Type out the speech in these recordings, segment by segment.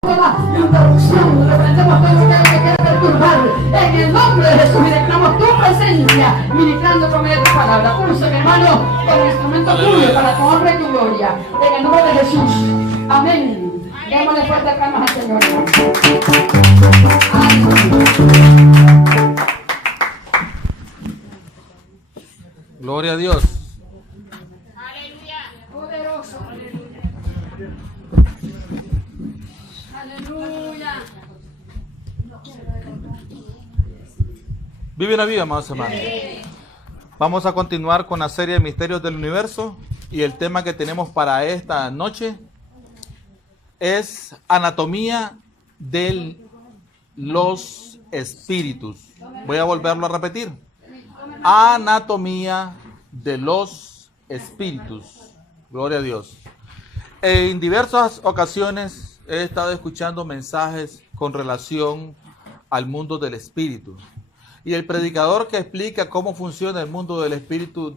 toda interrupción, reprendemos todo lo que quiera perturbar en el nombre de Jesús y declaramos tu presencia ministrando por medio de tu palabra. Pulsa, mi hermano, con el instrumento tuyo para tu honra y tu gloria en el nombre de Jesús. Amén. Démosle fuerte palmas al Señor. Gloria a Dios. Aleluya. Poderoso. Aleluya. Vive la vida, amados hermanos. Vamos a continuar con la serie de Misterios del Universo y el tema que tenemos para esta noche es anatomía de los espíritus. Voy a volverlo a repetir. Anatomía de los espíritus. Gloria a Dios. En diversas ocasiones he estado escuchando mensajes con relación al mundo del espíritu. Y el predicador que explica cómo funciona el mundo del espíritu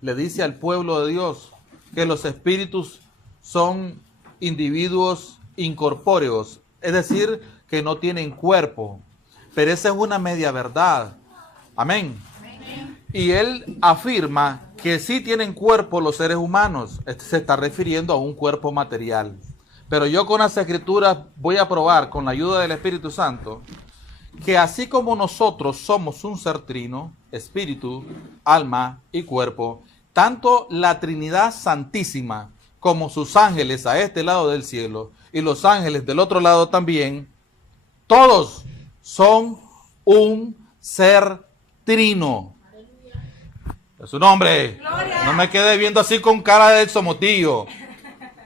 le dice al pueblo de Dios que los espíritus son individuos incorpóreos, es decir, que no tienen cuerpo. Pero esa es una media verdad. Amén. Y él afirma que sí tienen cuerpo los seres humanos. Este se está refiriendo a un cuerpo material. Pero yo con las escrituras voy a probar, con la ayuda del Espíritu Santo, que así como nosotros somos un ser trino, espíritu, alma y cuerpo, tanto la Trinidad Santísima como sus ángeles a este lado del cielo y los ángeles del otro lado también, todos son un ser trino. Es su nombre. Gloria. No me quede viendo así con cara de somotillo.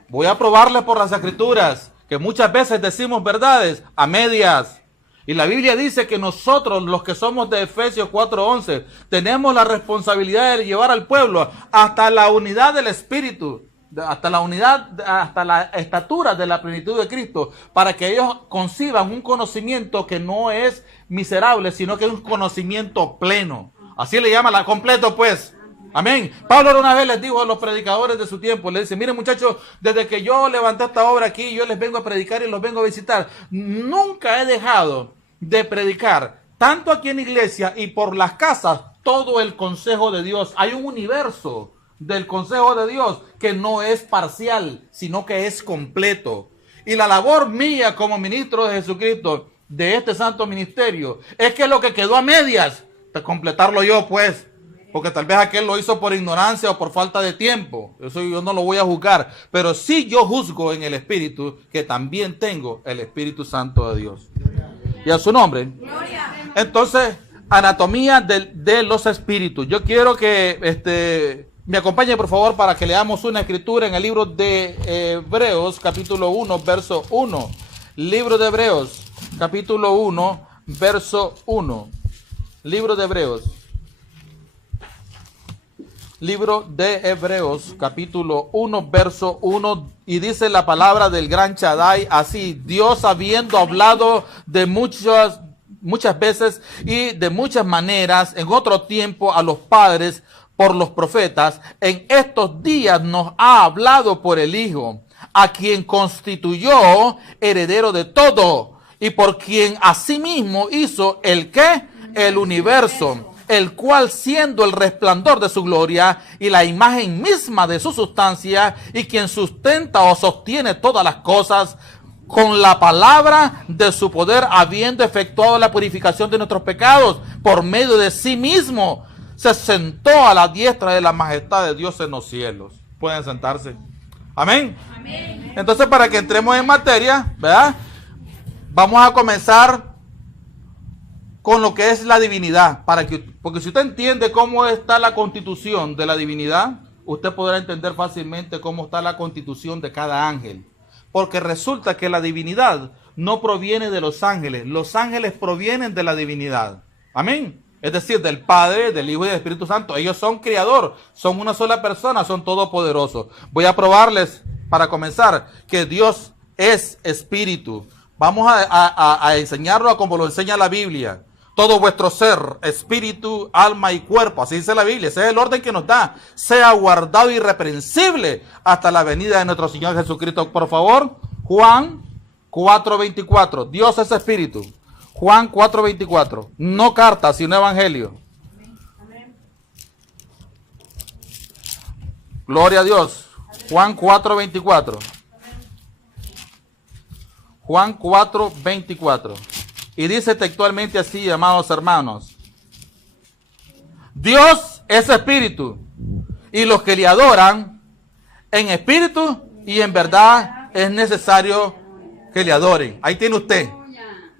Voy a probarle por las escrituras que muchas veces decimos verdades a medias. Y la Biblia dice que nosotros, los que somos de Efesios 4:11, tenemos la responsabilidad de llevar al pueblo hasta la unidad del Espíritu, hasta la unidad, hasta la estatura de la plenitud de Cristo, para que ellos conciban un conocimiento que no es miserable, sino que es un conocimiento pleno. Así le llama la completo, pues. Amén. Pablo una vez les dijo a los predicadores de su tiempo, le dice: miren, muchachos, desde que yo levanté esta obra aquí, yo les vengo a predicar y los vengo a visitar. Nunca he dejado de predicar, tanto aquí en la iglesia y por las casas, todo el consejo de Dios. Hay un universo del consejo de Dios que no es parcial, sino que es completo. Y la labor mía como ministro de Jesucristo, de este santo ministerio, es que lo que quedó a medias, de completarlo yo, pues. Porque tal vez aquel lo hizo por ignorancia o por falta de tiempo. Eso yo no lo voy a juzgar. Pero sí yo juzgo en el Espíritu que también tengo el Espíritu Santo de Dios. Y a su nombre. Entonces, anatomía de los espíritus. Yo quiero que me acompañe, por favor, para que leamos una escritura en el libro de Hebreos, capítulo 1, verso 1. Libro de Hebreos, capítulo 1, verso 1. Libro de Hebreos. Libro de Hebreos, capítulo 1, verso 1, y dice la palabra del gran Shaddai así: Dios, habiendo hablado de muchas veces y de muchas maneras en otro tiempo a los padres por los profetas, en estos días nos ha hablado por el Hijo, a quien constituyó heredero de todo, y por quien asimismo hizo el universo, el cual, siendo el resplandor de su gloria y la imagen misma de su sustancia, y quien sustenta o sostiene todas las cosas, con la palabra de su poder, habiendo efectuado la purificación de nuestros pecados por medio de sí mismo, se sentó a la diestra de la majestad de Dios en los cielos. Pueden sentarse. Amén. Amén. Entonces, para que entremos en materia, ¿verdad? Vamos a comenzar con lo que es la divinidad, porque si usted entiende cómo está la constitución de la divinidad, usted podrá entender fácilmente cómo está la constitución de cada ángel. Porque resulta que la divinidad no proviene de los ángeles provienen de la divinidad. Amén. Es decir, del Padre, del Hijo y del Espíritu Santo. Ellos son creador, son una sola persona, son todopoderosos. Voy a probarles, para comenzar, que Dios es espíritu. Vamos a enseñarlo como lo enseña la Biblia. Todo vuestro ser, espíritu, alma y cuerpo, así dice la Biblia, ese es el orden que nos da, sea guardado irreprensible hasta la venida de nuestro Señor Jesucristo. Por favor, Juan 4:24. Dios es espíritu. Juan 4:24. No carta, sino evangelio. Gloria a Dios. Juan 4:24. Juan 4:24. Y dice textualmente así, amados hermanos. Dios es espíritu, y los que le adoran en espíritu y en verdad es necesario que le adoren. Ahí tiene usted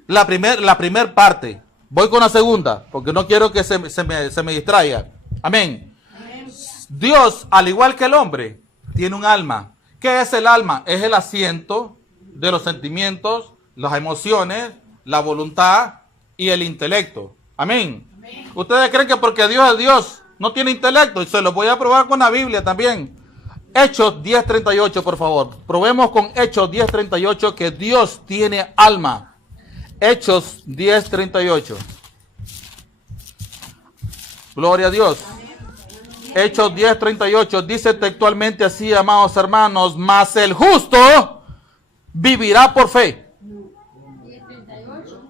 la primer parte. Voy con la segunda, porque no quiero que se me distraiga. Amén. Dios, al igual que el hombre, tiene un alma. ¿Qué es el alma? Es el asiento de los sentimientos, las emociones, la voluntad y el intelecto. Amén. ¿Ustedes creen que porque Dios es Dios no tiene intelecto? Y se lo voy a probar con la Biblia también. Hechos 10:38, por favor. Probemos con Hechos 10:38 que Dios tiene alma. Hechos 10:38. Gloria a Dios. Hechos 10:38 dice textualmente así, amados hermanos, mas el justo vivirá por fe. 10:38.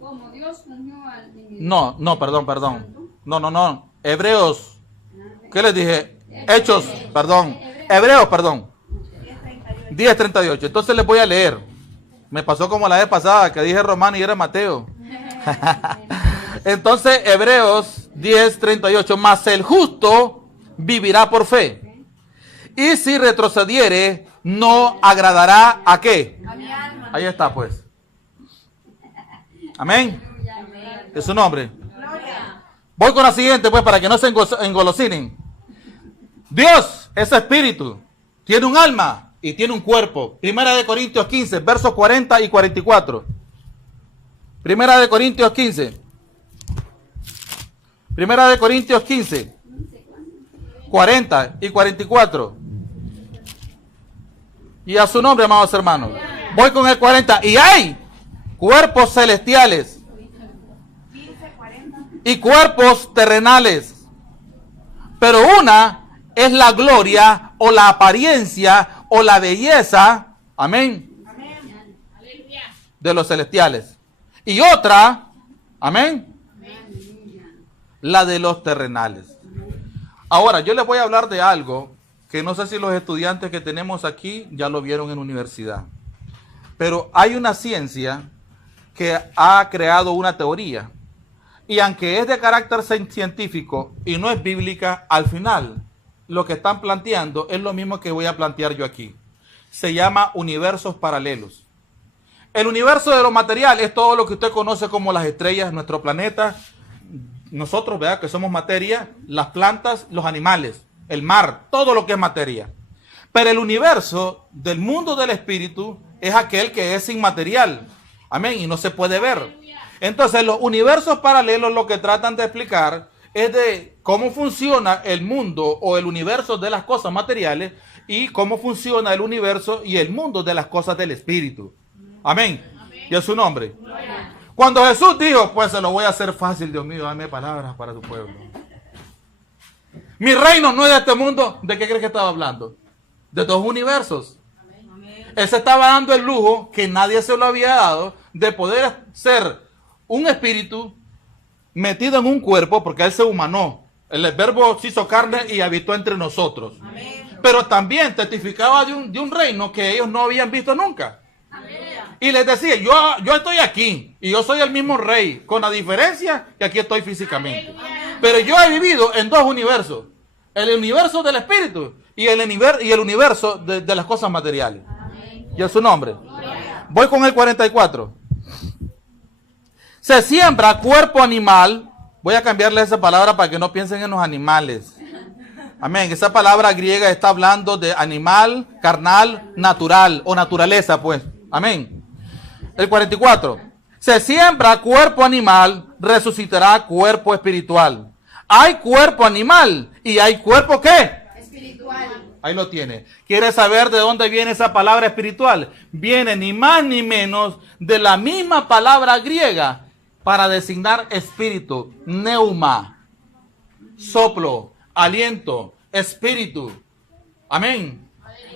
Como Dios unió al No, perdón. No. Hebreos. ¿Qué les dije? Hechos, perdón. Hebreos, perdón. 10:38. Entonces les voy a leer. Me pasó como la vez pasada que dije Romano y era Mateo. Entonces, Hebreos 10:38. Mas el justo vivirá por fe. Y si retrocediere, no agradará ¿a qué? A mi alma. Ahí está, pues. Amén. Es su nombre. Gloria. Voy con la siguiente, pues, para que no se engolosinen. Dios es espíritu, tiene un alma y tiene un cuerpo. Primera de Corintios 15, versos 40 y 44. Primera de Corintios 15. Primera de Corintios 15, 40 y 44. Y a su nombre, amados hermanos. Voy con el 40. Y hay cuerpos celestiales y cuerpos terrenales, pero una es la gloria o la apariencia o la belleza, amén, de los celestiales. Y otra, amén, la de los terrenales. Ahora, yo les voy a hablar de algo que no sé si los estudiantes que tenemos aquí ya lo vieron en universidad. Pero hay una ciencia que ha creado una teoría. Y aunque es de carácter científico y no es bíblica, al final lo que están planteando es lo mismo que voy a plantear yo aquí. Se llama universos paralelos. El universo de lo material es todo lo que usted conoce como las estrellas, nuestro planeta, nosotros, ¿verdad?, que somos materia, las plantas, los animales, el mar, todo lo que es materia. Pero el universo del mundo del espíritu es aquel que es inmaterial. Amén, y no se puede ver. Entonces, los universos paralelos lo que tratan de explicar es de cómo funciona el mundo o el universo de las cosas materiales y cómo funciona el universo y el mundo de las cosas del espíritu. Amén. Y es su nombre. Cuando Jesús dijo, pues se lo voy a hacer fácil, Dios mío, dame palabras para tu pueblo. Mi reino no es de este mundo. ¿De qué crees que estaba hablando? De dos universos. Él se estaba dando el lujo que nadie se lo había dado de poder ser un espíritu metido en un cuerpo, porque él se humanó. El verbo se hizo carne y habitó entre nosotros. Amén. Pero también testificaba de un reino que ellos no habían visto nunca. Amén. Y les decía, yo estoy aquí y yo soy el mismo rey, con la diferencia que aquí estoy físicamente. Amén. Pero yo he vivido en dos universos, el universo del espíritu y el universo de las cosas materiales. Amén. Y es su nombre. Gloria. Voy con el 44. Se siembra cuerpo animal. Voy a cambiarle esa palabra para que no piensen en los animales. Amén. Esa palabra griega está hablando de animal, carnal, natural o naturaleza, pues. Amén. El 44. Se siembra cuerpo animal, resucitará cuerpo espiritual. Hay cuerpo animal y hay cuerpo ¿qué? Espiritual. Ahí lo tiene. ¿Quiere saber de dónde viene esa palabra espiritual? Viene ni más ni menos de la misma palabra griega para designar espíritu, neuma, soplo, aliento, espíritu. Amén.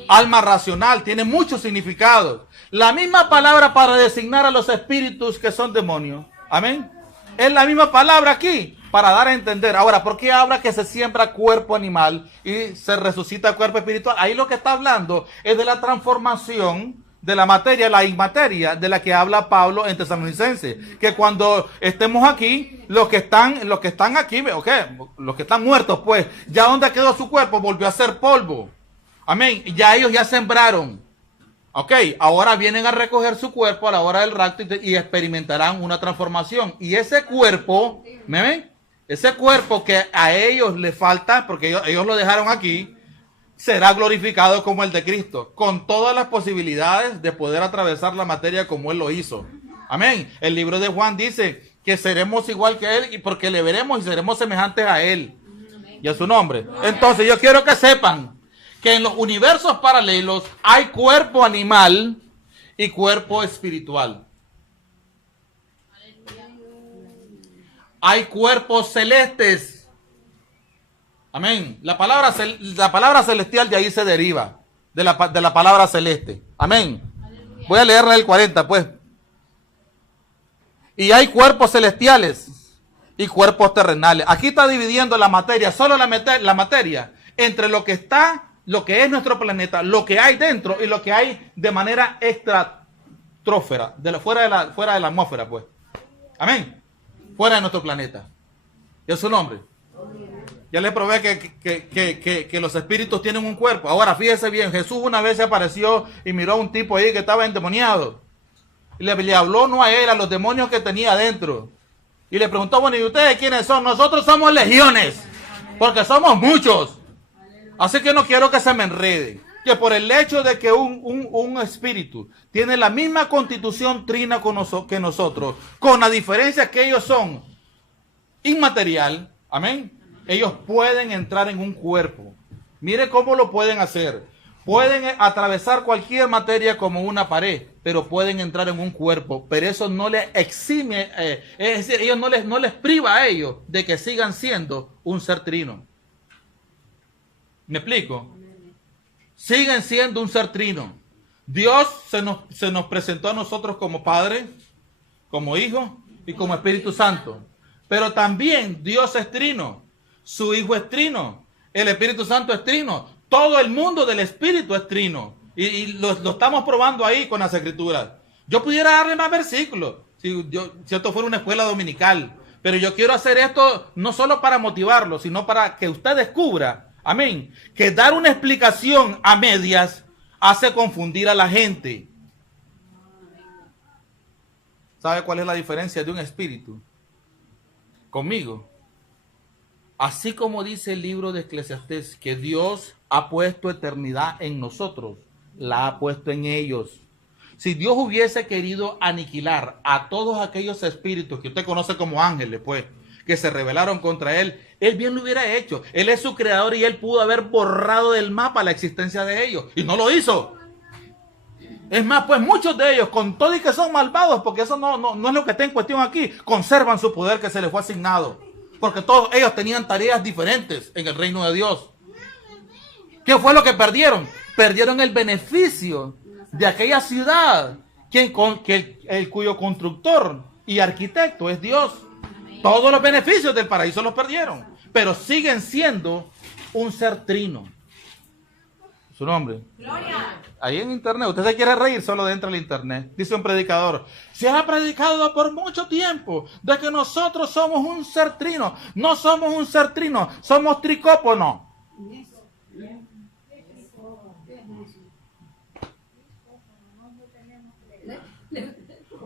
Alma racional, tiene muchos significados. La misma palabra para designar a los espíritus que son demonios. Amén. Es la misma palabra aquí para dar a entender. Ahora, ¿por qué habla que se siembra cuerpo animal y se resucita cuerpo espiritual? Ahí lo que está hablando es de la transformación de la materia, la inmateria, de la que habla Pablo en Tesalonicenses. Que cuando estemos aquí, los que están aquí, okay, los que están muertos, pues, ya donde quedó su cuerpo volvió a ser polvo. Amén. Ya ellos ya sembraron. Ok, ahora vienen a recoger su cuerpo a la hora del rapto y experimentarán una transformación. Y ese cuerpo, ¿me ven? Ese cuerpo que a ellos le falta, porque ellos lo dejaron aquí, será glorificado como el de Cristo, con todas las posibilidades de poder atravesar la materia como Él lo hizo. Amén. El libro de Juan dice que seremos igual que Él y porque le veremos y seremos semejantes a Él y a su nombre. Entonces yo quiero que sepan que en los universos paralelos hay cuerpo animal y cuerpo espiritual. Hay cuerpos celestes. Amén. La palabra celestial de ahí se deriva, de la palabra celeste. Amén. Voy a leerla el 40, pues. Y hay cuerpos celestiales y cuerpos terrenales. Aquí está dividiendo la materia, solo la materia, entre lo que es nuestro planeta, lo que hay dentro y lo que hay de manera extratrósfera, fuera de la atmósfera, pues. Amén. Fuera de nuestro planeta. ¿Y es su nombre? Ya les probé que los espíritus tienen un cuerpo. Ahora, fíjese bien, Jesús una vez se apareció y miró a un tipo ahí que estaba endemoniado. Y le habló no a él, a los demonios que tenía adentro. Y le preguntó, bueno, ¿y ustedes quiénes son? Nosotros somos legiones, porque somos muchos. Así que no quiero que se me enrede. Que por el hecho de que un espíritu tiene la misma constitución trina que nosotros, con la diferencia que ellos son inmaterial, amén, ellos pueden entrar en un cuerpo. Mire cómo lo pueden hacer. Pueden atravesar cualquier materia como una pared, pero pueden entrar en un cuerpo. Pero eso no les exime, es decir, ellos no les priva a ellos de que sigan siendo un ser trino. ¿Me explico? Siguen siendo un ser trino. Dios se nos presentó a nosotros como Padre, como Hijo y como Espíritu Santo. Pero también Dios es trino. Su Hijo es trino. El Espíritu Santo es trino. Todo el mundo del Espíritu es trino. Y lo estamos probando ahí con las Escrituras. Yo pudiera darle más versículos si esto fuera una escuela dominical. Pero yo quiero hacer esto no solo para motivarlo, sino para que usted descubra, amén, que dar una explicación a medias hace confundir a la gente. ¿Sabe cuál es la diferencia de un espíritu? Conmigo. Así como dice el libro de Eclesiastés, que Dios ha puesto eternidad en nosotros, la ha puesto en ellos. Si Dios hubiese querido aniquilar a todos aquellos espíritus que usted conoce como ángeles, pues, que se rebelaron contra Él bien lo hubiera hecho. Él es su creador y Él pudo haber borrado del mapa la existencia de ellos. Y no lo hizo. Es más, pues muchos de ellos, con todo y que son malvados, porque eso no es lo que está en cuestión aquí, conservan su poder que se les fue asignado. Porque todos ellos tenían tareas diferentes en el reino de Dios. ¿Qué fue lo que perdieron? Perdieron el beneficio de aquella ciudad cuyo constructor y arquitecto es Dios. Todos los beneficios del paraíso los perdieron, pero siguen siendo un ser trino. Su nombre. Gloria. Ahí en internet, usted se quiere reír, solo dentro del internet. Dice un predicador, se ha predicado por mucho tiempo de que nosotros somos un ser trino. No somos un ser trino, somos tricóponos.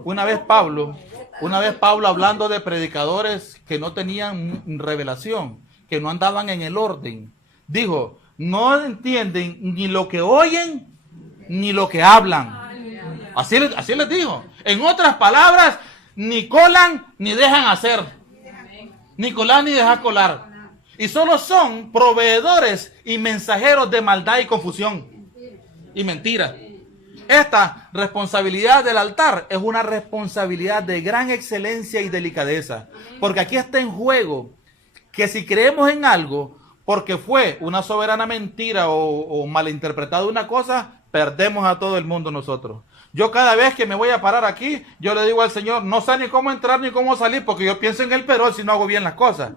Una vez Pablo hablando de predicadores que no tenían revelación, que no andaban en el orden, dijo, no entienden ni lo que oyen ni lo que hablan. Así les dijo. En otras palabras, ni colan ni dejan hacer. Ni colar ni dejar colar. Y solo son proveedores y mensajeros de maldad y confusión. Y mentira. Esta responsabilidad del altar es una responsabilidad de gran excelencia y delicadeza. Porque aquí está en juego que si creemos en algo, porque fue una soberana mentira o malinterpretada una cosa, perdemos a todo el mundo nosotros. Yo cada vez que me voy a parar aquí, yo le digo al Señor, no sé ni cómo entrar ni cómo salir, porque yo pienso en el perol si no hago bien las cosas.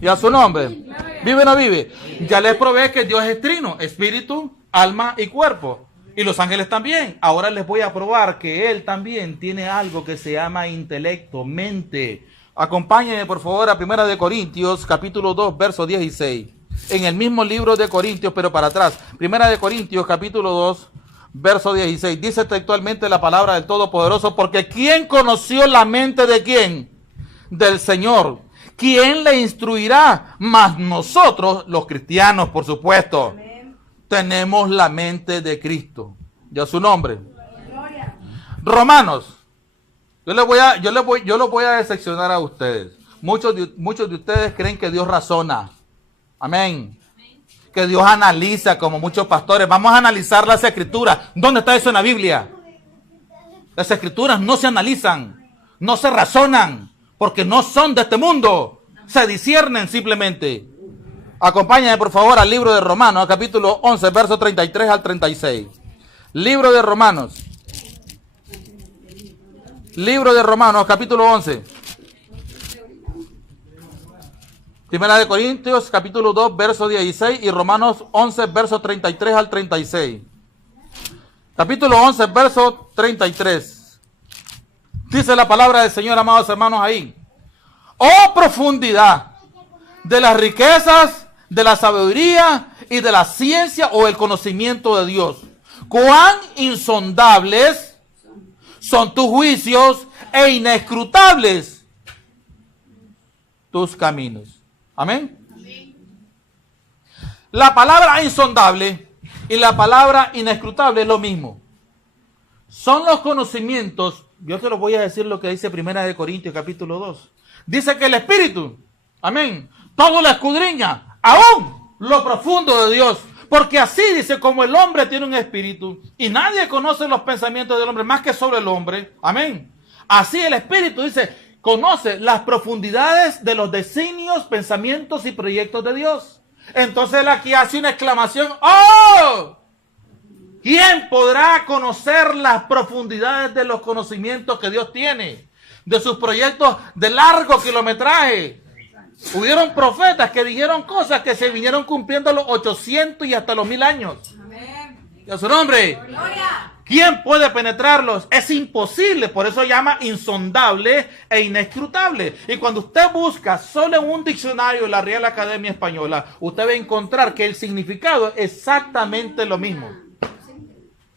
Y a su nombre, ¿vive o no vive? Ya les probé que Dios es trino, espíritu, alma y cuerpo. Y los ángeles también. Ahora les voy a probar que Él también tiene algo que se llama intelecto, mente. Acompáñenme por favor a 1 Corintios, capítulo 2, verso 16. En el mismo libro de Corintios, pero para atrás. 1 Corintios, capítulo 2, verso 16. Dice textualmente la palabra del Todopoderoso, porque ¿quién conoció la mente de quién? Del Señor. ¿Quién le instruirá? Mas nosotros, los cristianos, por supuesto, amén, tenemos la mente de Cristo. Ya su nombre. Gloria. Romanos. Yo lo voy a decepcionar a ustedes. Muchos de ustedes creen que Dios razona. Amén. Que Dios analiza, como muchos pastores. Vamos a analizar las escrituras. ¿Dónde está eso en la Biblia? Las escrituras no se analizan, no se razonan, porque no son de este mundo. Se disciernen simplemente. Acompáñenme por favor al libro de Romanos, capítulo 11, verso 33 al 36. Libro de Romanos. Libro de Romanos, capítulo 11. Primera de Corintios, capítulo 2, verso 16 y Romanos 11, verso 33 al 36. Capítulo 11, verso 33. Dice la palabra del Señor, amados hermanos, ahí. Oh profundidad de las riquezas, de la sabiduría y de la ciencia o el conocimiento de Dios. Cuán insondables son tus juicios e inescrutables tus caminos. Amén. Amén. La palabra insondable y la palabra inescrutable es lo mismo. Son los conocimientos. Yo te lo voy a decir lo que dice 1 Corintios capítulo 2. Dice que el Espíritu, amén, todo lo escudriña, aún lo profundo de Dios. Porque así dice, como el hombre tiene un espíritu y nadie conoce los pensamientos del hombre más que sobre el hombre. Amén. Así el Espíritu dice, conoce las profundidades de los designios, pensamientos y proyectos de Dios. Entonces él aquí hace una exclamación. ¡Oh! ¿Quién podrá conocer las profundidades de los conocimientos que Dios tiene? De sus proyectos de largo kilometraje. Hubieron profetas que dijeron cosas que se vinieron cumpliendo a los 800 y hasta los 1000 años. Amén. ¿Y a su nombre? Gloria. ¿Quién puede penetrarlos? Es imposible, por eso llama insondable e inescrutable. Y cuando usted busca solo en un diccionario de la Real Academia Española, usted va a encontrar que el significado es exactamente lo mismo.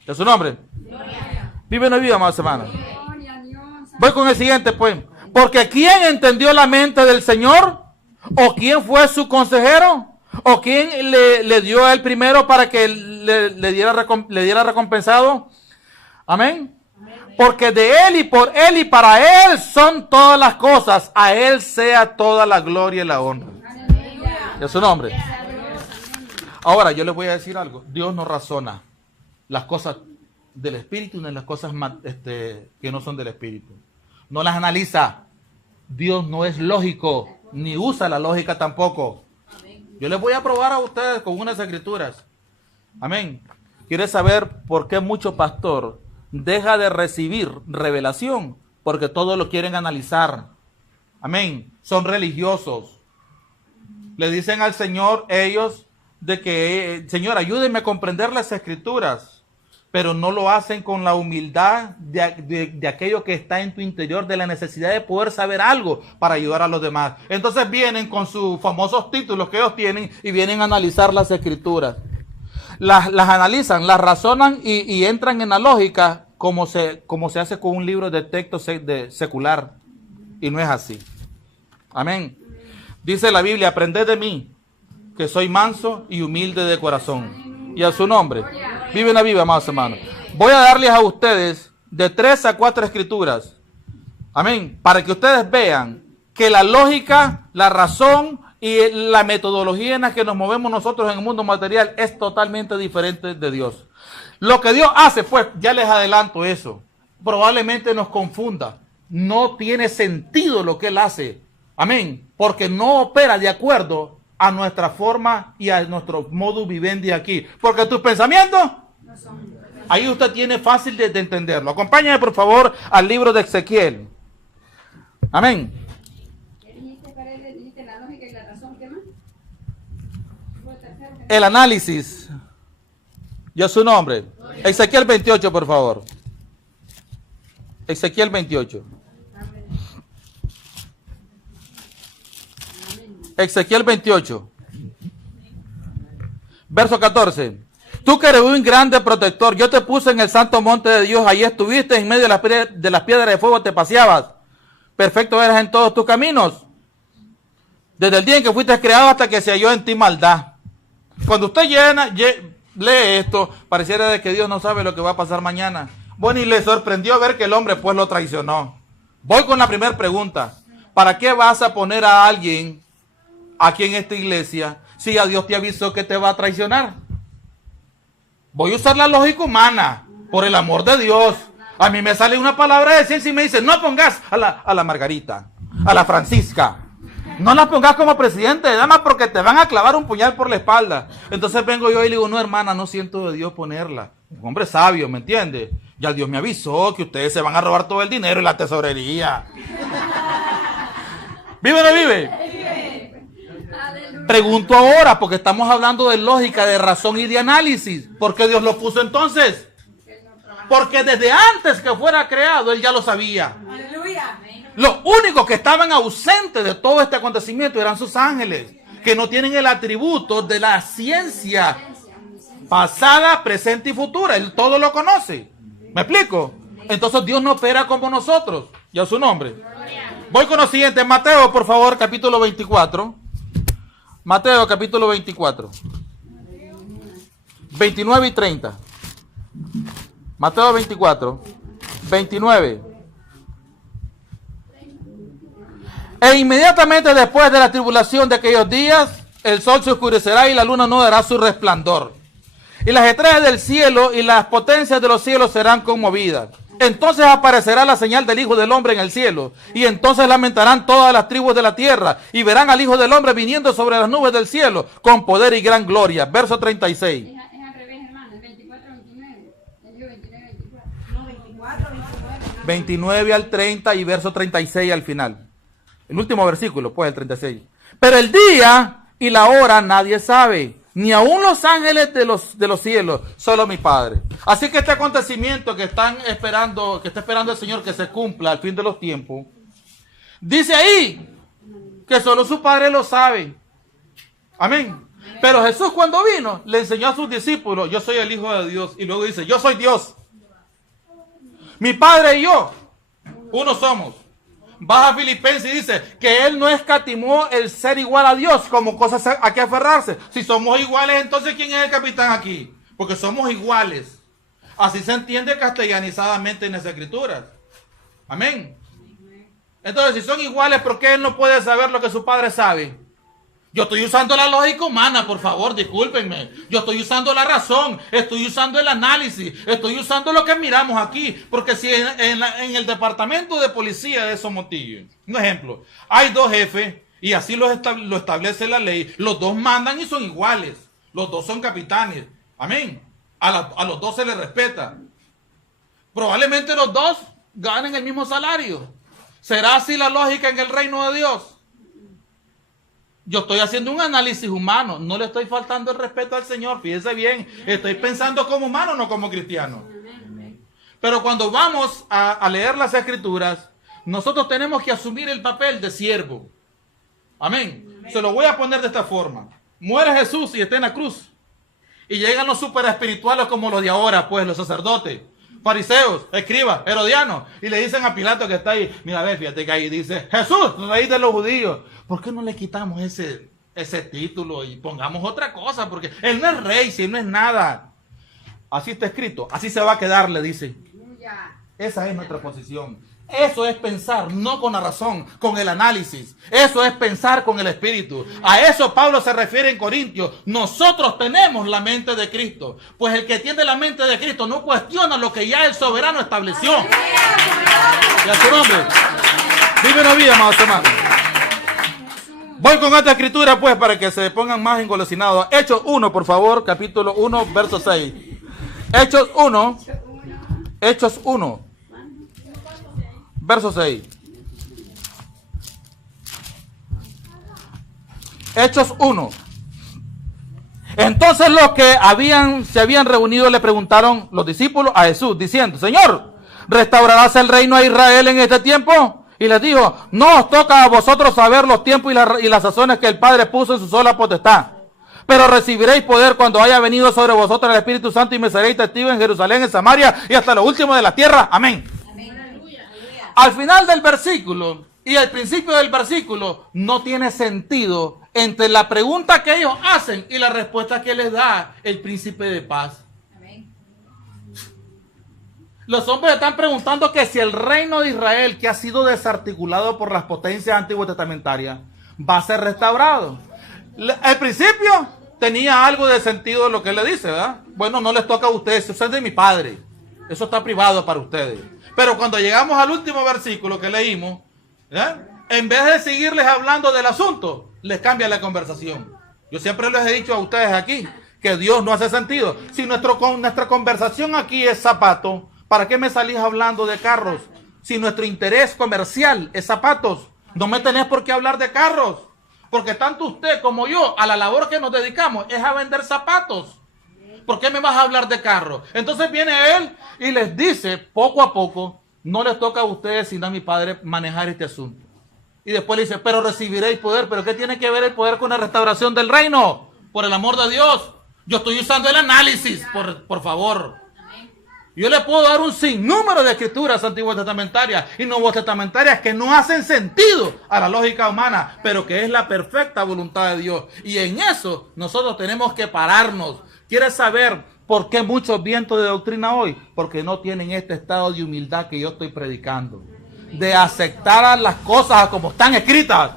¿Y a su nombre? Gloria. Vive o no vive, amados hermanos. Voy con el siguiente, pues. Porque ¿quién entendió la mente del Señor? ¿O quién fue su consejero? ¿O quién le dio a él primero para que le diera recompensado? Amén. Porque de él y por él y para él son todas las cosas. A él sea toda la gloria y la honra. Y a su nombre. Ahora yo les voy a decir algo. Dios no razona las cosas del Espíritu ni las cosas que no son del Espíritu. No las analiza. Dios no es lógico, ni usa la lógica tampoco. Yo les voy a probar a ustedes con unas escrituras. Amén. ¿Quieres saber por qué mucho pastor deja de recibir revelación? Porque todos lo quieren analizar. Amén. Son religiosos. Le dicen al Señor ellos de que, Señor, ayúdenme a comprender las escrituras. Pero no lo hacen con la humildad de aquello que está en tu interior, de la necesidad de poder saber algo para ayudar a los demás. Entonces vienen con sus famosos títulos que ellos tienen y vienen a analizar las escrituras. Las analizan, las razonan y entran en la lógica como se hace con un libro de texto secular. Y no es así. Amén. Dice la Biblia, aprended de mí, que soy manso y humilde de corazón. Y a su nombre. Vive una viva, amados hermanos. Voy a darles a ustedes de 3 a 4 escrituras. Amén. Para que ustedes vean que la lógica, la razón y la metodología en la que nos movemos nosotros en el mundo material es totalmente diferente de Dios. Lo que Dios hace, pues, ya les adelanto eso. Probablemente nos confunda. No tiene sentido lo que Él hace. Amén. Porque no opera de acuerdo a nuestra forma y a nuestro modus vivendi aquí. Porque tus pensamientos Ahí usted tiene fácil de entenderlo. Acompáñame, por favor, al libro de Ezequiel. Amén. ¿Qué dijiste, Paredes? Dijiste la lógica y la razón, ¿qué más? El análisis. ¿Ya su nombre? Ezequiel 28, por favor. Ezequiel 28. Ezequiel 28. Verso 14. Tú que eres un grande protector, yo te puse en el santo monte de Dios, ahí estuviste en medio de las piedras de fuego, te paseabas. Perfecto eras en todos tus caminos. Desde el día en que fuiste creado hasta que se halló en ti maldad. Cuando usted lee esto, pareciera de que Dios no sabe lo que va a pasar mañana. Bueno, y le sorprendió ver que el hombre pues lo traicionó. Voy con la primera pregunta. ¿Para qué vas a poner a alguien aquí en esta iglesia si ya Dios te avisó que te va a traicionar? Voy a usar la lógica humana, por el amor de Dios. A mí me sale una palabra de ciencia y me dice, no pongas a la Margarita, a la Francisca. No la pongas como presidente de damas porque te van a clavar un puñal por la espalda. Entonces vengo yo y le digo, no hermana, no siento de Dios ponerla. Un hombre sabio, ¿me entiende? Ya Dios me avisó que ustedes se van a robar todo el dinero y la tesorería. ¿Vive o no vive? Pregunto ahora, porque estamos hablando de lógica, de razón y de análisis. ¿Por qué Dios lo puso entonces? Porque desde antes que fuera creado, Él ya lo sabía. Aleluya. Los únicos que estaban ausentes de todo este acontecimiento eran sus ángeles, que no tienen el atributo de la ciencia pasada, presente y futura. Él todo lo conoce. ¿Me explico? Entonces Dios no opera como nosotros. Ya su nombre. Voy con lo siguiente. Mateo, por favor, capítulo 24. Mateo, capítulo 24. 29 y 30. Mateo 24, 29. E inmediatamente después de la tribulación de aquellos días, el sol se oscurecerá y la luna no dará su resplandor. Y las estrellas del cielo y las potencias de los cielos serán conmovidas. Entonces aparecerá la señal del Hijo del Hombre en el cielo. Y entonces lamentarán todas las tribus de la tierra. Y verán al Hijo del Hombre viniendo sobre las nubes del cielo con poder y gran gloria. Verso 36. Es al revés, hermano. Es 24, 29. Yo 29, 24. No, 24, 29. 29 al 30 y verso 36 al final. El último versículo, pues el 36. Pero el día y la hora nadie sabe, ni aun los ángeles de los cielos, solo mi Padre. Así que este acontecimiento que está esperando el Señor que se cumpla al fin de los tiempos, dice ahí que solo su Padre lo sabe. Amén. Pero Jesús cuando vino le enseñó a sus discípulos, yo soy el Hijo de Dios, y luego dice, yo soy Dios. Mi Padre y yo, uno somos. Baja a Filipenses y dice que Él no escatimó el ser igual a Dios como cosas a que aferrarse. Si somos iguales, entonces ¿quién es el capitán aquí? Porque somos iguales. Así se entiende castellanizadamente en las Escrituras. Amén. Entonces, si son iguales, ¿por qué Él no puede saber lo que su Padre sabe? Yo estoy usando la lógica humana, por favor, discúlpenme. Yo estoy usando la razón, estoy usando el análisis, estoy usando lo que miramos aquí. Porque si en el departamento de policía de Somotillo, un ejemplo, hay dos jefes y así lo establece la ley, los dos mandan y son iguales, los dos son capitanes, amén. A los dos se les respeta. Probablemente los dos ganen el mismo salario. ¿Será así la lógica en el reino de Dios? Yo estoy haciendo un análisis humano, no le estoy faltando el respeto al Señor, fíjese bien, estoy pensando como humano, no como cristiano. Pero cuando vamos a leer las Escrituras, nosotros tenemos que asumir el papel de siervo. Amén. Se lo voy a poner de esta forma. Muere Jesús y está en la cruz. Y llegan los super espirituales como los de ahora, pues los sacerdotes, fariseos, escribas, herodianos, y le dicen a Pilato que está ahí, mira, a ver, fíjate que ahí dice, Jesús, rey de los judíos. ¿Por qué no le quitamos ese título y pongamos otra cosa? Porque Él no es rey, si Él no es nada. Así está escrito, así se va a quedar, le dice. Esa es nuestra posición. Eso es pensar, no con la razón, con el análisis. Eso es pensar con el Espíritu. A eso Pablo se refiere en Corintios. Nosotros tenemos la mente de Cristo. Pues el que tiene la mente de Cristo no cuestiona lo que ya el soberano estableció. Y a su nombre. Vive una vida, amados hermanos. Voy con esta escritura, pues, para que se pongan más engolosinados. Hechos 1, por favor, capítulo 1, verso 6. Hechos 1. Hechos 1. Verso 6. Hechos 1. Entonces los que se habían reunido le preguntaron los discípulos a Jesús, diciendo: Señor, ¿restaurarás el reino a Israel en este tiempo? Y les dijo: no os toca a vosotros saber los tiempos y las sazones que el Padre puso en su sola potestad. Pero recibiréis poder cuando haya venido sobre vosotros el Espíritu Santo, y me seréis testigos en Jerusalén, en Samaria y hasta lo último de la tierra. Amén. Al final del versículo y al principio del versículo no tiene sentido entre la pregunta que ellos hacen y la respuesta que les da el príncipe de paz. Los hombres están preguntando que si el reino de Israel, que ha sido desarticulado por las potencias antiguo testamentarias, va a ser restaurado. Al principio tenía algo de sentido lo que él le dice, ¿verdad? Bueno, no les toca a ustedes, eso es de mi padre. Eso está privado para ustedes. Pero cuando llegamos al último versículo que leímos, ¿verdad?, en vez de seguirles hablando del asunto, les cambia la conversación. Yo siempre les he dicho a ustedes aquí que Dios no hace sentido. Si nuestra conversación aquí es zapato, ¿para qué me salís hablando de carros? Si nuestro interés comercial es zapatos, no me tenés por qué hablar de carros. Porque tanto usted como yo, a la labor que nos dedicamos es a vender zapatos. ¿Por qué me vas a hablar de carros? Entonces viene él y les dice, poco a poco, no les toca a ustedes sino a mi padre manejar este asunto. Y después le dice, pero recibiréis poder. ¿Pero qué tiene que ver el poder con la restauración del reino? Por el amor de Dios. Yo estoy usando el análisis, por favor. Yo le puedo dar un sinnúmero de escrituras antiguas testamentarias y nuevos testamentarias que no hacen sentido a la lógica humana, pero que es la perfecta voluntad de Dios. Y en eso nosotros tenemos que pararnos. ¿Quieres saber por qué muchos vientos de doctrina hoy? Porque no tienen este estado de humildad que yo estoy predicando. De aceptar las cosas como están escritas.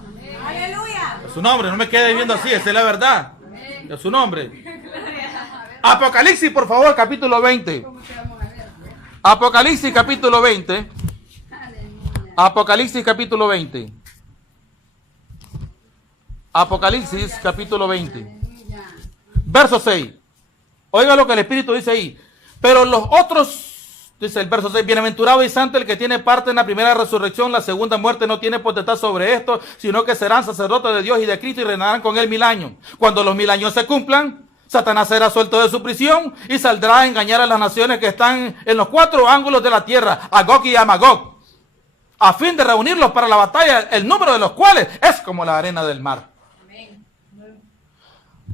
Aleluya. Es su nombre, no me quede viendo así, esa es la verdad. Es su nombre. Apocalipsis, por favor, capítulo 20. Apocalipsis, capítulo 20. Apocalipsis, capítulo 20. Apocalipsis, capítulo 20. Verso 6. Oiga lo que el Espíritu dice ahí. Pero los otros, dice el verso 6, bienaventurado y santo el que tiene parte en la primera resurrección, la segunda muerte no tiene potestad sobre esto, sino que serán sacerdotes de Dios y de Cristo y reinarán con él 1000 años. Cuando los 1000 años se cumplan, Satanás será suelto de su prisión y saldrá a engañar a las naciones que están en los 4 ángulos de la tierra, a Gog y a Magog, a fin de reunirlos para la batalla, el número de los cuales es como la arena del mar.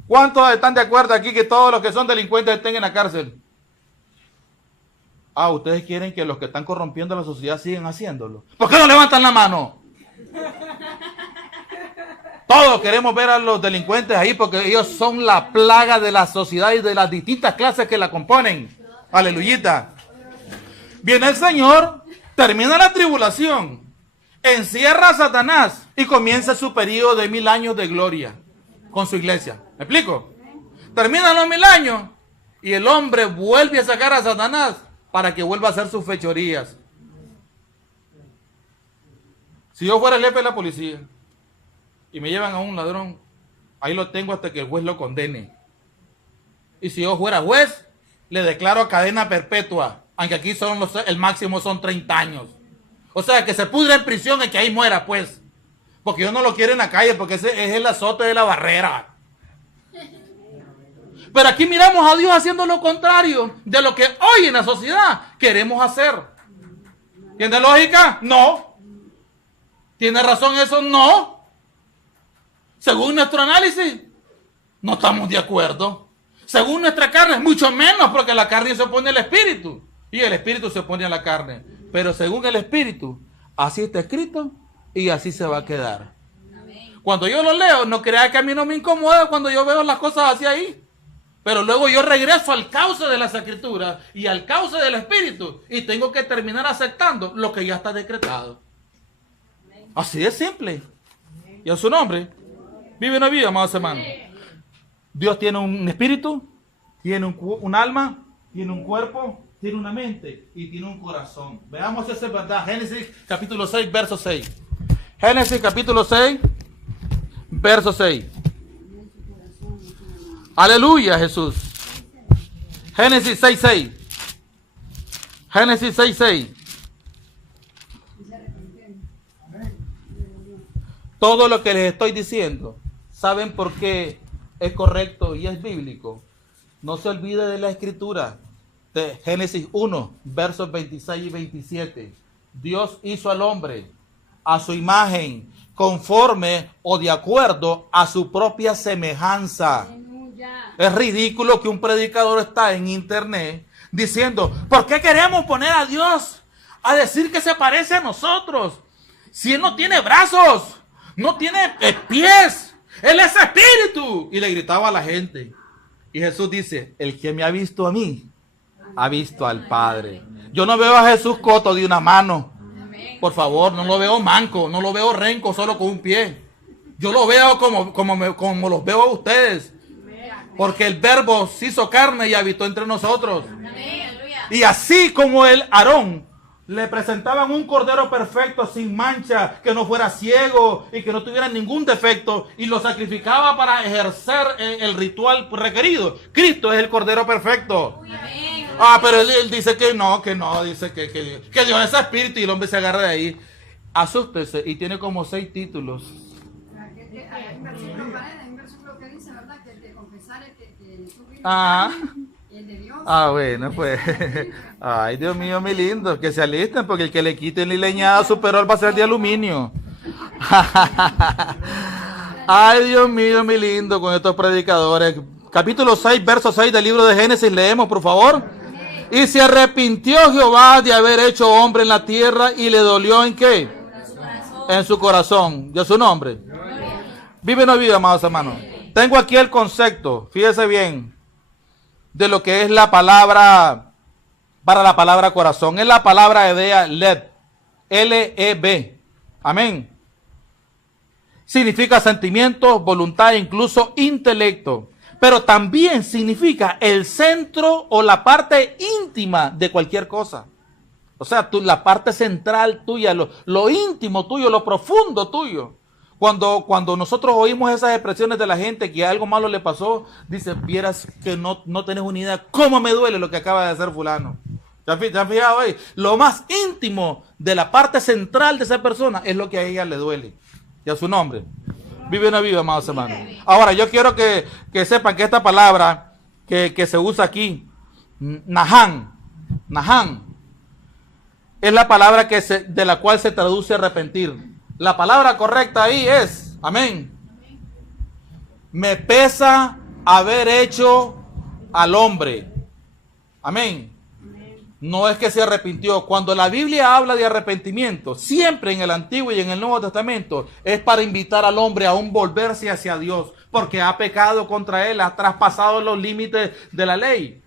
¿Cuántos están de acuerdo aquí que todos los que son delincuentes estén en la cárcel? Ah, ustedes quieren que los que están corrompiendo la sociedad sigan haciéndolo. ¿Por qué no levantan la mano? Todos queremos ver a los delincuentes ahí porque ellos son la plaga de la sociedad y de las distintas clases que la componen. Aleluyita. Viene el Señor, termina la tribulación, encierra a Satanás y comienza su periodo de 1000 años de gloria con su iglesia. ¿Me explico? Terminan los 1000 años y el hombre vuelve a sacar a Satanás para que vuelva a hacer sus fechorías. Si yo fuera el jefe de la policía y me llevan a un ladrón, ahí lo tengo hasta que el juez lo condene. Y si yo fuera juez, le declaro cadena perpetua, aunque aquí el máximo son 30 años. O sea, que se pudre en prisión y que ahí muera, pues. Porque yo no lo quiero en la calle, porque ese es el azote de la barrera. Pero aquí miramos a Dios haciendo lo contrario de lo que hoy en la sociedad queremos hacer. ¿Tiene lógica? No. ¿Tiene razón eso? No. Según nuestro análisis, no estamos de acuerdo. Según nuestra carne, mucho menos, porque la carne se opone al espíritu y el espíritu se opone a la carne. Pero según el espíritu, así está escrito y así se va a quedar. Cuando yo lo leo, no crea que a mí no me incomoda cuando yo veo las cosas así ahí. Pero luego yo regreso al cauce de las escrituras y al cauce del espíritu y tengo que terminar aceptando lo que ya está decretado. Así de simple. Y en su nombre, vive una vida, amados hermanos. Dios tiene un espíritu, tiene un alma, tiene un cuerpo, tiene una mente y tiene un corazón. Veamos esa verdad. Génesis capítulo 6, verso 6. Génesis capítulo 6, verso 6. Aleluya, Jesús. Génesis 6:6. Génesis 6:6. Todo lo que les estoy diciendo, ¿saben por qué es correcto y es bíblico? No se olvide de la escritura de Génesis 1, versos 26 y 27. Dios hizo al hombre a su imagen, conforme o de acuerdo a su propia semejanza. Aleluya. Es ridículo que un predicador está en internet diciendo, ¿por qué queremos poner a Dios a decir que se parece a nosotros? Si Él no tiene brazos, no tiene pies, Él es espíritu. Y le gritaba a la gente. Y Jesús dice, el que me ha visto a mí, ha visto al Padre. Yo no veo a Jesús coto de una mano. Por favor, no lo veo manco, no lo veo renco solo con un pie. Yo lo veo como los veo a ustedes. Porque el Verbo se hizo carne y habitó entre nosotros. Y así como el Aarón le presentaban un cordero perfecto, sin mancha, que no fuera ciego y que no tuviera ningún defecto, y lo sacrificaba para ejercer el ritual requerido. Cristo es el cordero perfecto. Pero él dice que no, dice que Dios es espíritu, y el hombre se agarra de ahí. Asústese, y tiene como 6 títulos. Hay un versículo que dice, ¿verdad? Que el que confesare que Jesucristo Ah. es el de Dios. Bueno, pues. Ay, Dios mío, mi lindo, que se alisten, porque el que le quiten la leñada superior va a ser de aluminio. Ay, Dios mío, mi lindo, con estos predicadores. Capítulo 6, verso 6 del libro de Génesis, leemos, por favor. Y se arrepintió Jehová de haber hecho hombre en la tierra, y le dolió ¿en qué? En su corazón. ¿Y a su nombre? Vive o no vive, amados hermanos. Tengo aquí el concepto, fíjese bien, de lo que es la palabra, para la palabra corazón. Es la palabra hebrea leb, L-E-B. Amén. Significa sentimiento, voluntad e incluso intelecto. Pero también significa el centro o la parte íntima de cualquier cosa. O sea, la parte central tuya, lo íntimo tuyo, lo profundo tuyo. Cuando nosotros oímos esas expresiones de la gente que algo malo le pasó, dice, vieras que no tenés una idea cómo me duele lo que acaba de hacer fulano. ¿Te has fijado ahí? Lo más íntimo de la parte central de esa persona es lo que a ella le duele. Y a su nombre. Vive o no vive, amados hermanos. Ahora, yo quiero que sepan que esta palabra que se usa aquí, Nahán, es la palabra de la cual se traduce arrepentir. La palabra correcta ahí es, amén. Me pesa haber hecho al hombre. Amén. No es que se arrepintió. Cuando la Biblia habla de arrepentimiento, siempre en el Antiguo y en el Nuevo Testamento, es para invitar al hombre a un volverse hacia Dios, porque ha pecado contra él, ha traspasado los límites de la ley.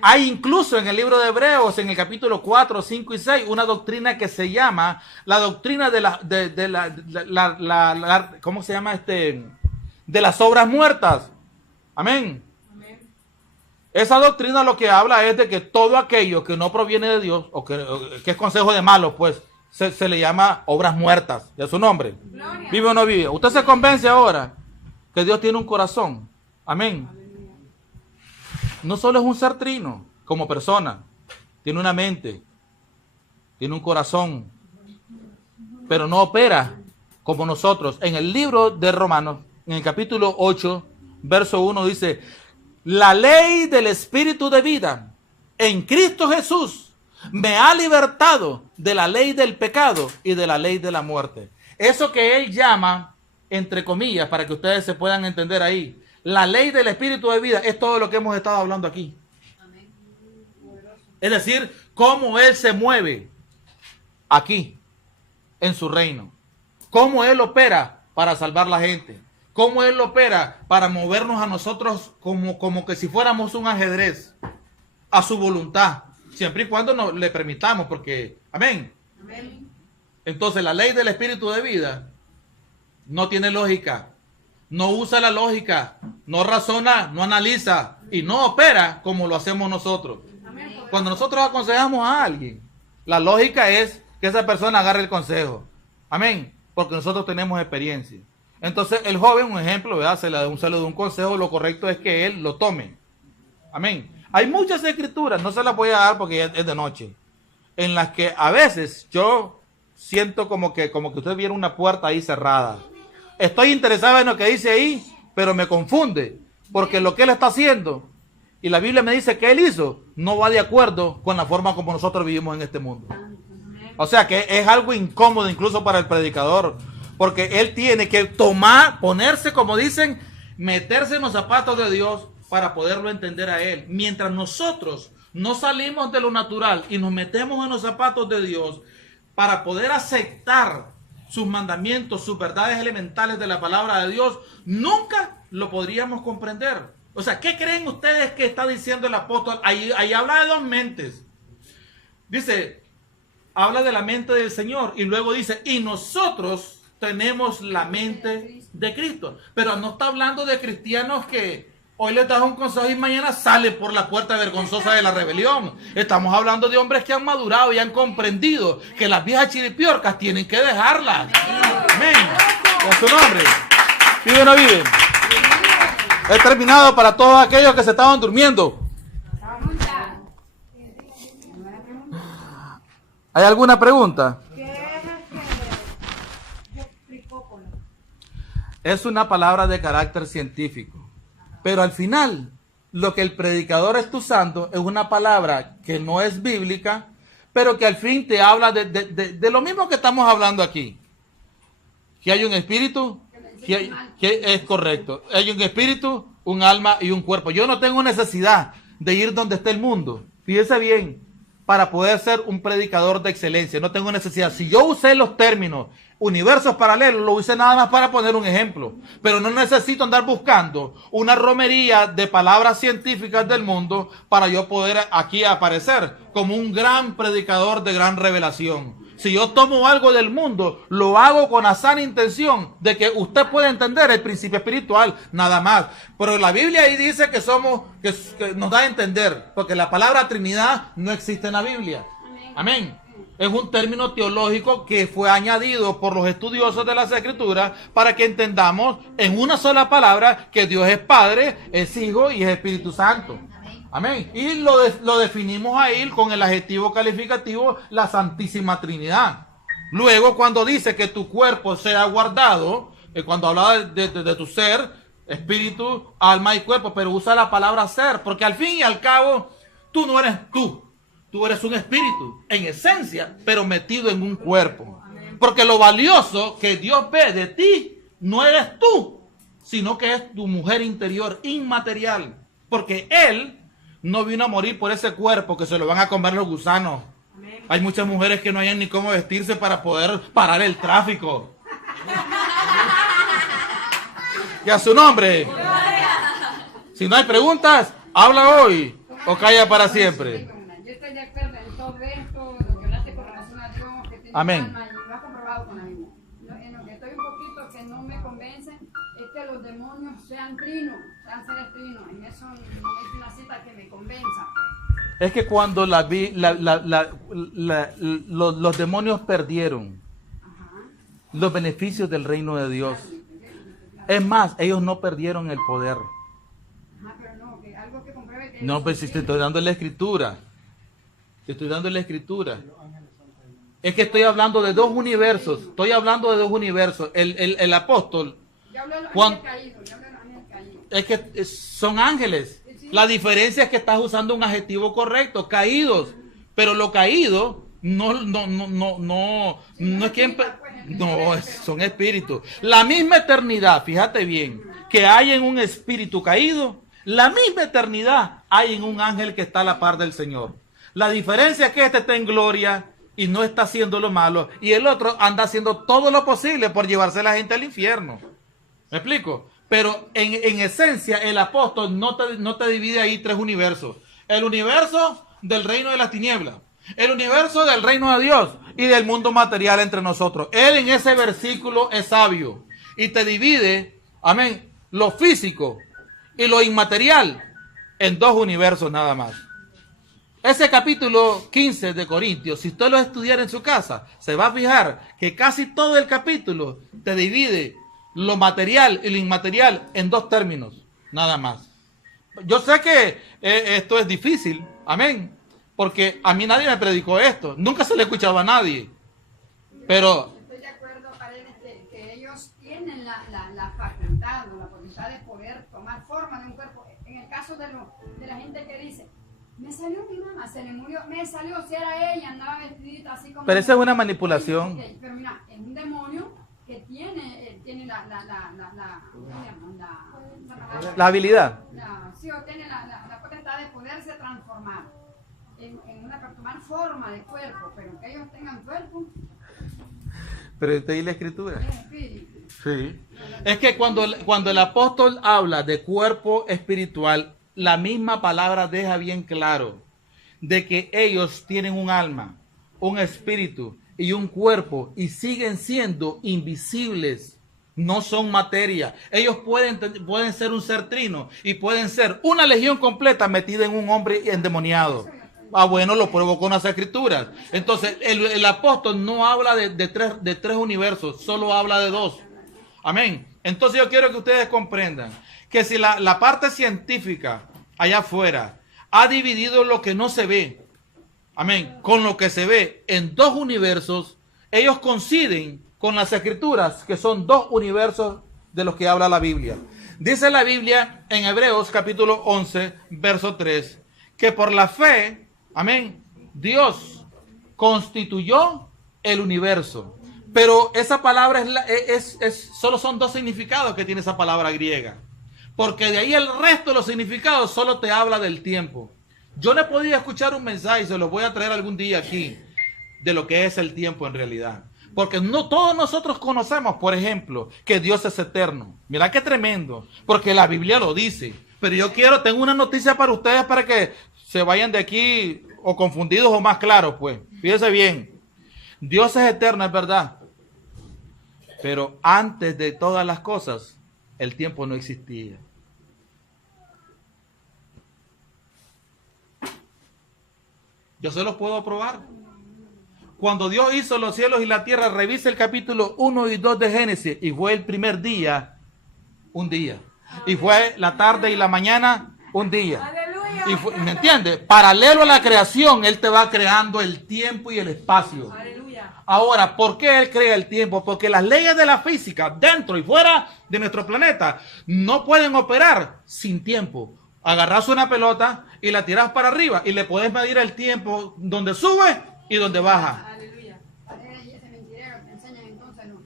Hay incluso en el libro de Hebreos, en el capítulo 4, 5 y 6, una doctrina que se llama la doctrina ¿cómo se llama de las obras muertas. Amén. Esa doctrina lo que habla es de que todo aquello que no proviene de Dios, o que es consejo de malos, pues se le llama obras muertas. ¿Y a su nombre? Gloria. ¿Vive o no vive? Usted se convence ahora que Dios tiene un corazón. Amén. No solo es un ser trino como persona, tiene una mente, tiene un corazón, pero no opera como nosotros. En el libro de Romanos, en el capítulo 8, verso 1 dice, la ley del Espíritu de vida en Cristo Jesús me ha libertado de la ley del pecado y de la ley de la muerte. Eso que él llama, entre comillas, para que ustedes se puedan entender ahí, la ley del Espíritu de vida es todo lo que hemos estado hablando aquí. Es decir, cómo Él se mueve aquí, en su reino. Cómo Él opera para salvar la gente. Cómo Él opera para movernos a nosotros como que si fuéramos un ajedrez, a su voluntad. Siempre y cuando le permitamos, porque, amén. Amén. Entonces la ley del Espíritu de vida no tiene lógica. No usa la lógica, no razona, no analiza y no opera como lo hacemos nosotros. Cuando nosotros aconsejamos a alguien, la lógica es que esa persona agarre el consejo. Amén. Porque nosotros tenemos experiencia. Entonces el joven, un ejemplo, ¿verdad? Se le da un consejo, lo correcto es que él lo tome. Amén. Hay muchas escrituras, no se las voy a dar porque ya es de noche, en las que a veces yo siento como que usted viera una puerta ahí cerrada. Estoy interesado en lo que dice ahí, pero me confunde, porque lo que él está haciendo, y la Biblia me dice que él hizo, no va de acuerdo con la forma como nosotros vivimos en este mundo. O sea que es algo incómodo incluso para el predicador, porque él tiene que ponerse, como dicen, meterse en los zapatos de Dios para poderlo entender a él. Mientras nosotros no salimos de lo natural y nos metemos en los zapatos de Dios para poder aceptar sus mandamientos, sus verdades elementales de la palabra de Dios, nunca lo podríamos comprender. O sea, ¿qué creen ustedes que está diciendo el apóstol? Ahí habla de dos mentes. Dice, habla de la mente del Señor y luego dice, y nosotros tenemos la mente de Cristo. Pero no está hablando de cristianos que hoy les das un consejo y mañana sale por la puerta vergonzosa de la rebelión. Estamos hablando de hombres que han madurado y han comprendido que las viejas chiripiorcas tienen que dejarlas. Amén. En su nombre. ¿Viven o no viven? He terminado para todos aquellos que se estaban durmiendo. ¿Hay alguna pregunta? Es una palabra de carácter científico. Pero al final, lo que el predicador está usando es una palabra que no es bíblica, pero que al fin te habla de lo mismo que estamos hablando aquí. Que hay un espíritu, que es correcto. Hay un espíritu, un alma y un cuerpo. Yo no tengo necesidad de ir donde esté el mundo. Fíjese bien, para poder ser un predicador de excelencia. No tengo necesidad. Si yo usé los términos universos paralelos, lo usé nada más para poner un ejemplo. Pero no necesito andar buscando una romería de palabras científicas del mundo para yo poder aquí aparecer como un gran predicador de gran revelación. Si yo tomo algo del mundo, lo hago con la sana intención de que usted pueda entender el principio espiritual, nada más. Pero la Biblia ahí dice que que nos da a entender, porque la palabra Trinidad no existe en la Biblia. Amén. Es un término teológico que fue añadido por los estudiosos de las Escrituras para que entendamos en una sola palabra que Dios es Padre, es Hijo y es Espíritu Santo. Amén. Y lo definimos ahí con el adjetivo calificativo, la Santísima Trinidad. Luego, cuando dice que tu cuerpo sea guardado, cuando habla de tu ser, espíritu, alma y cuerpo, pero usa la palabra ser, porque al fin y al cabo, tú no eres tú. Tú eres un espíritu, en esencia, pero metido en un cuerpo. Porque lo valioso que Dios ve de ti no eres tú, sino que es tu mujer interior, inmaterial. Porque Él no vino a morir por ese cuerpo que se lo van a comer los gusanos. Hay muchas mujeres que no hayan ni cómo vestirse para poder parar el tráfico. Y a su nombre. Si no hay preguntas, habla hoy o calla para siempre. Yo estoy de acuerdo en todo esto, lo que hablaste con relación a Dios, que tiene Amén. alma y lo has comprobado con la Biblia. En lo que estoy un poquito que no me convencen es que los demonios sean trinos, sean seres trinos. En eso no es una cita que me convenza. Es que cuando los demonios perdieron los beneficios del reino de Dios. Es más, ellos no perdieron el poder. Pero no, que algo que compruebe que No, pues si te estoy dando la escritura. Te estoy dando la escritura. Es que estoy hablando de dos universos. Estoy hablando de dos universos. El apóstol. yo hablo de los Juan- ángeles caídos, yo hablo de los ángeles caídos. Es que son ángeles. La diferencia es que estás usando un adjetivo correcto, caídos. Pero lo caído no es quien... No, son espíritus. La misma eternidad, fíjate bien, que hay en un espíritu caído, la misma eternidad hay en un ángel que está a la par del Señor. La diferencia es que este está en gloria y no está haciendo lo malo, y el otro anda haciendo todo lo posible por llevarse a la gente al infierno. ¿Me explico? Pero en esencia el apóstol no te divide ahí tres universos. El universo del reino de las tinieblas, el universo del reino de Dios y del mundo material entre nosotros. Él en ese versículo es sabio y te divide, amén, lo físico y lo inmaterial en dos universos nada más. Ese capítulo 15 de Corintios, si usted lo estudiara en su casa, se va a fijar que casi todo el capítulo te divide lo material y lo inmaterial en dos términos, nada más. yo sé que esto es difícil, amén, porque a mí nadie me predicó esto, nunca se le escuchaba a nadie, pero Estoy de acuerdo, Paredes, que ellos tienen la facultad o la potestad de poder tomar forma de un cuerpo. En el caso de la gente que dice, me salió mi mamá, se le murió, me salió, si era ella, andaba vestidita así como... pero esa es una manipulación. Ok, pero mira, es un demonio que tiene La habilidad. sí, o tiene la potestad de poderse transformar tomar forma de cuerpo, pero que ellos tengan cuerpo. Pero usted y la escritura. Es espíritu. Sí. Es que cuando el apóstol habla de cuerpo espiritual, la misma palabra deja bien claro de que ellos tienen un alma, un espíritu y un cuerpo y siguen siendo invisibles. No son materia. Ellos pueden ser un ser trino y pueden ser una legión completa metida en un hombre endemoniado. Ah, bueno, lo pruebo con las escrituras. Entonces, el apóstol no habla de tres universos, solo habla de dos. Amén. Entonces yo quiero que ustedes comprendan que si la parte científica allá afuera ha dividido lo que no se ve, amén, con lo que se ve en dos universos, ellos coinciden con las escrituras que son dos universos de los que habla la Biblia. Dice la Biblia en Hebreos capítulo 11, verso 3, que por la fe, amén, Dios constituyó el universo. Pero esa palabra solo son dos significados que tiene esa palabra griega. Porque de ahí el resto de los significados solo te habla del tiempo. Yo no he podido escuchar un mensaje, se lo voy a traer algún día aquí, de lo que es el tiempo en realidad. Porque no todos nosotros conocemos, por ejemplo, que Dios es eterno. Mira qué tremendo, porque la Biblia lo dice. Pero tengo una noticia para ustedes para que se vayan de aquí o confundidos o más claros, pues. Fíjense bien. Dios es eterno, es verdad. Pero antes de todas las cosas, el tiempo no existía. Yo se los puedo probar. Cuando Dios hizo los cielos y la tierra, revisa el capítulo 1 y 2 de Génesis, y fue el primer día, un día. Y fue la tarde y la mañana, un día. Y fue, ¿me entiendes? Paralelo a la creación, Él te va creando el tiempo y el espacio. Ahora, ¿por qué Él crea el tiempo? Porque las leyes de la física, dentro y fuera de nuestro planeta, no pueden operar sin tiempo. Agarras una pelota y la tiras para arriba y le puedes medir el tiempo donde sube y donde baja. Aleluya. Y ese mentirero te enseñan entonces, no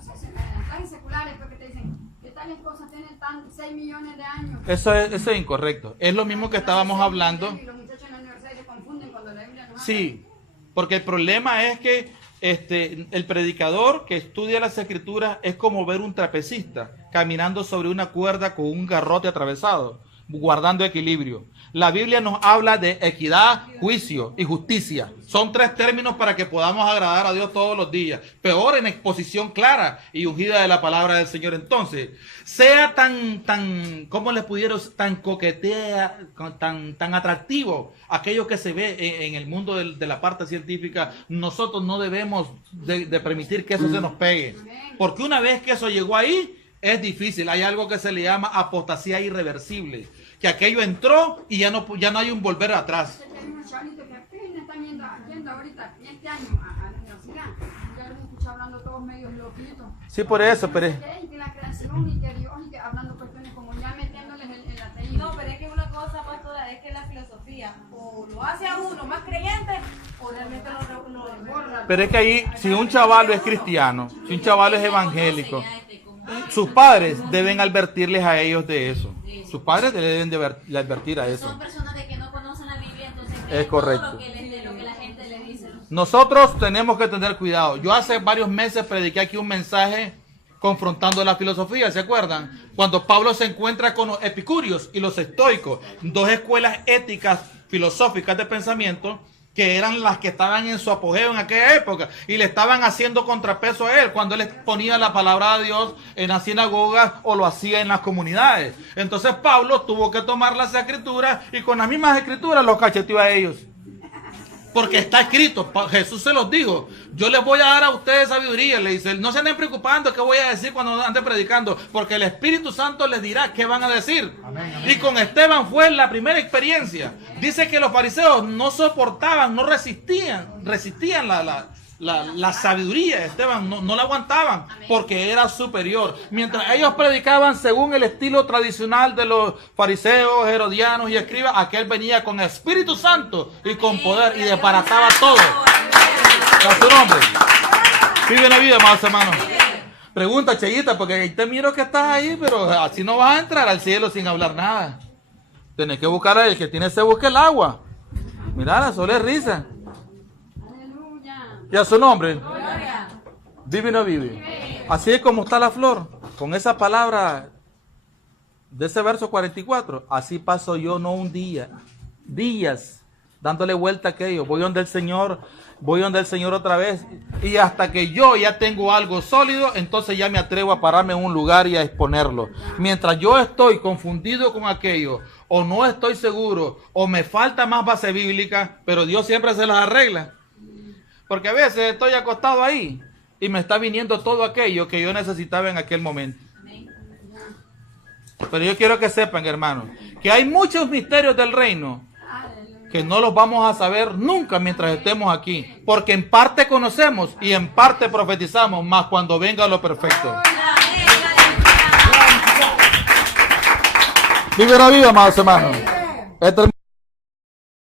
sé, en las clases seculares, porque te dicen que tales cosas tienen 6 millones de años. Eso es incorrecto. Es lo mismo que estábamos hablando. Y los muchachos en la universidad se confunden cuando la Biblia no habla. Sí, porque el problema es que el predicador que estudia las escrituras es como ver un trapecista caminando sobre una cuerda con un garrote atravesado, guardando equilibrio. La Biblia nos habla de equidad, juicio y justicia. Son tres términos para que podamos agradar a Dios todos los días. Peor en exposición clara y ungida de la palabra del Señor. Entonces, sea ¿cómo les pudieron? Tan coquetea, tan atractivo aquello que se ve en el mundo de la parte científica. Nosotros no debemos de permitir que eso se nos pegue. Porque una vez que eso llegó ahí, es difícil. Hay algo que se le llama apostasía irreversible. Que aquello entró y ya no hay un volver atrás. Hay unos chavalitos que apenas están yendo ahorita, en este año, a la universidad. Ya los escucho hablando todos medios loquitos. Sí, por eso, pero que la creación y que Dios, y que hablando cuestiones como ya metiéndoles el ateísmo. No, pero es que una cosa, pastora, es que la filosofía o lo hace a uno más creyente o realmente lo borra. Pero es que ahí, si un chaval es cristiano, si un chaval es evangélico, sus padres deben advertirles a ellos de eso. Sus padres deben de advertir a eso. Son personas de que no conocen la Biblia, entonces Es correcto. todo lo que la gente le dice. Nosotros tenemos que tener cuidado. Yo hace varios meses prediqué aquí un mensaje confrontando la filosofía, ¿se acuerdan? Cuando Pablo se encuentra con los epicúreos y los estoicos, dos escuelas éticas filosóficas de pensamiento que eran las que estaban en su apogeo en aquella época y le estaban haciendo contrapeso a él cuando él exponía la palabra de Dios en las sinagogas o lo hacía en las comunidades. Entonces Pablo tuvo que tomar las escrituras y con las mismas escrituras los cacheteó a ellos. Porque está escrito, Jesús se los dijo, yo les voy a dar a ustedes sabiduría, le dice, no se anden preocupando qué voy a decir cuando ande predicando, porque el Espíritu Santo les dirá qué van a decir. Amén, amén. Y con Esteban fue la primera experiencia. Dice que los fariseos no soportaban, no resistían la sabiduría de Esteban, no la aguantaban, porque era superior. Mientras ellos predicaban según el estilo tradicional de los fariseos, herodianos y escribas, aquel venía con Espíritu Santo y con poder y desbarataba todo. A su nombre. Vive la vida, amados hermanos. Pregunta, Cheyita, porque te miro que estás ahí, pero así no vas a entrar al cielo sin hablar nada. Tenés que buscar a él, que tiene se busque el agua. Mirá, solo es risa. Y a su nombre. Vive y no vive. Así es como está la flor. Con esa palabra de ese verso 44. Así paso yo, no un día. Días. Dándole vuelta a aquello. Voy donde el Señor otra vez. Y hasta que yo ya tengo algo sólido, entonces ya me atrevo a pararme en un lugar y a exponerlo. Mientras yo estoy confundido con aquello, o no estoy seguro, o me falta más base bíblica, pero Dios siempre se las arregla. Porque a veces estoy acostado ahí y me está viniendo todo aquello que yo necesitaba en aquel momento. Pero yo quiero que sepan, hermanos, que hay muchos misterios del reino que no los vamos a saber nunca mientras estemos aquí. Porque en parte conocemos y en parte profetizamos, más cuando venga lo perfecto. Vive la vida, amados hermanos.